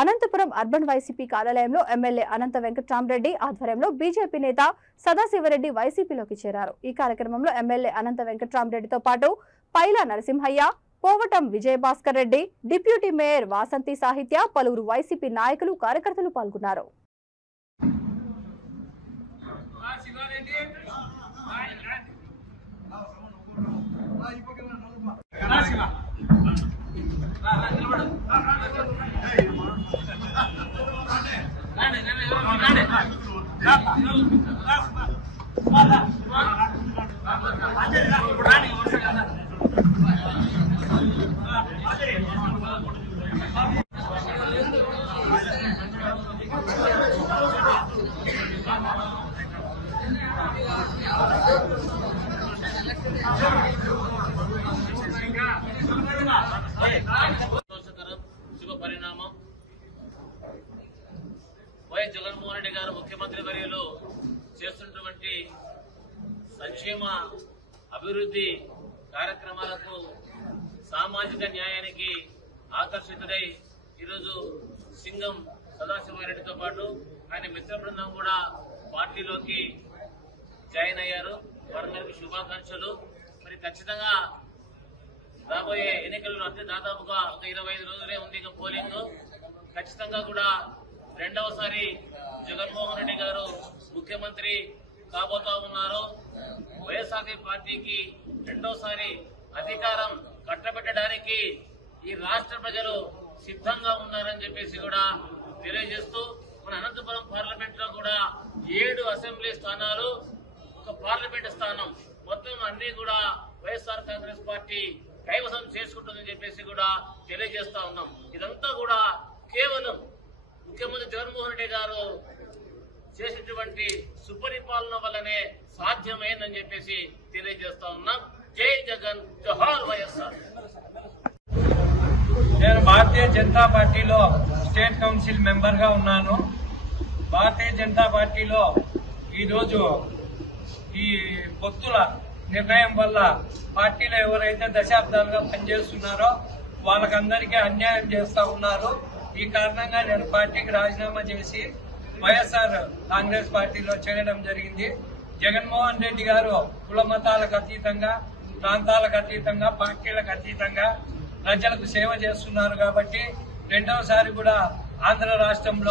Anantapuram urban YCP కార్యాలయంలో MLA అనంత వెంకట్రామరెడ్డి ఆధ్వర్యంలో BJP నేత సదాశివరెడ్డి వైసీపీలోకి చేరారు। ఈ కార్యక్రమంలో ఎమ్మెల్యే అనంత వెంకట్రామరెడ్డితో పాటు పైలా నరసింహయ్య, పోవటం విజయభాస్కర్ రెడ్డి, డిప్యూటీ మేయర్ వాసంతి సాహిత్య, పలువురు వైసీపీ నాయకులు కార్యకర్తలు పాల్గొన్నారు। శుభ పరిణామం వైఎస్ జగన్మోహన్ రెడ్డి గారు ముఖ్యమంత్రి వర్యులు చేస్తున్నటువంటి సంక్షేమ అభివృద్ధి కార్యక్రమాలకు సామాజిక న్యాయానికి ఆకర్షితుడై ఈరోజు సింగం సదాశివారెడ్డితో పాటు ఆయన మిత్ర బృందం కూడా పార్టీలోకి జాయిన్ అయ్యారు। వారందరికీ శుభాకాంక్షలు। మరి ఖచ్చితంగా రాబోయే ఎన్నికల్లో అంటే దాదాపుగా 25 రోజులే ఉంది పోలింగ్। ఖచ్చితంగా కూడా రెండవసారి జగన్మోహన్ రెడ్డి గారు ముఖ్యమంత్రి కాబోతా ఉన్నారు। వైఎస్ఆర్సీపీ పార్టీకి రెండోసారి అధికారం కట్టబెట్టడానికి ఈ రాష్ట్ర ప్రజలు సిద్ధంగా ఉన్నారని చెప్పేసి కూడా తెలియజేస్తూ మన అనంతపురం పార్లమెంట్ లో కూడా 7 అసెంబ్లీ స్థానాలు, ఒక పార్లమెంట్ స్థానం మొత్తం అన్ని కూడా వైఎస్ఆర్ కాంగ్రెస్ పార్టీ కైవసం చేసుకుంటుందని చెప్పేసి కూడా తెలియజేస్తా ఉన్నాం। ఇదంతా కూడా కేవలం ముఖ్యమంత్రి జగన్మోహన్ రెడ్డి గారు చేసేటువంటి సుపరిపాలన వల్లనే సాధ్యమైందని చెప్పేసి తెలియజేస్తా ఉన్నాం। జై జగన్, జోహార్ వైఎస్ఆర్। నేను భారతీయ జనతా పార్టీలో స్టేట్ కౌన్సిల్ మెంబర్ గా ఉన్నాను। భారతీయ జనతా పార్టీలో ఈరోజు ఈ పొత్తుల నిర్ణయం వల్ల పార్టీలో ఎవరైతే దశాబ్దాలుగా పనిచేస్తున్నారో వాళ్ళకందరికీ అన్యాయం చేస్తా ఉన్నారు। ఈ కారణంగా నేను పార్టీకి రాజీనామా చేసి వైఎస్ఆర్ కాంగ్రెస్ పార్టీలో చేరడం జరిగింది। జగన్మోహన్ రెడ్డి గారు కుల మతాలకు అతీతంగా, ప్రాంతాలకు అతీతంగా, పార్టీలకు అతీతంగా ప్రజలకు సేవ చేస్తున్నారు కాబట్టి రెండవసారి కూడా ఆంధ్ర రాష్ట్రంలో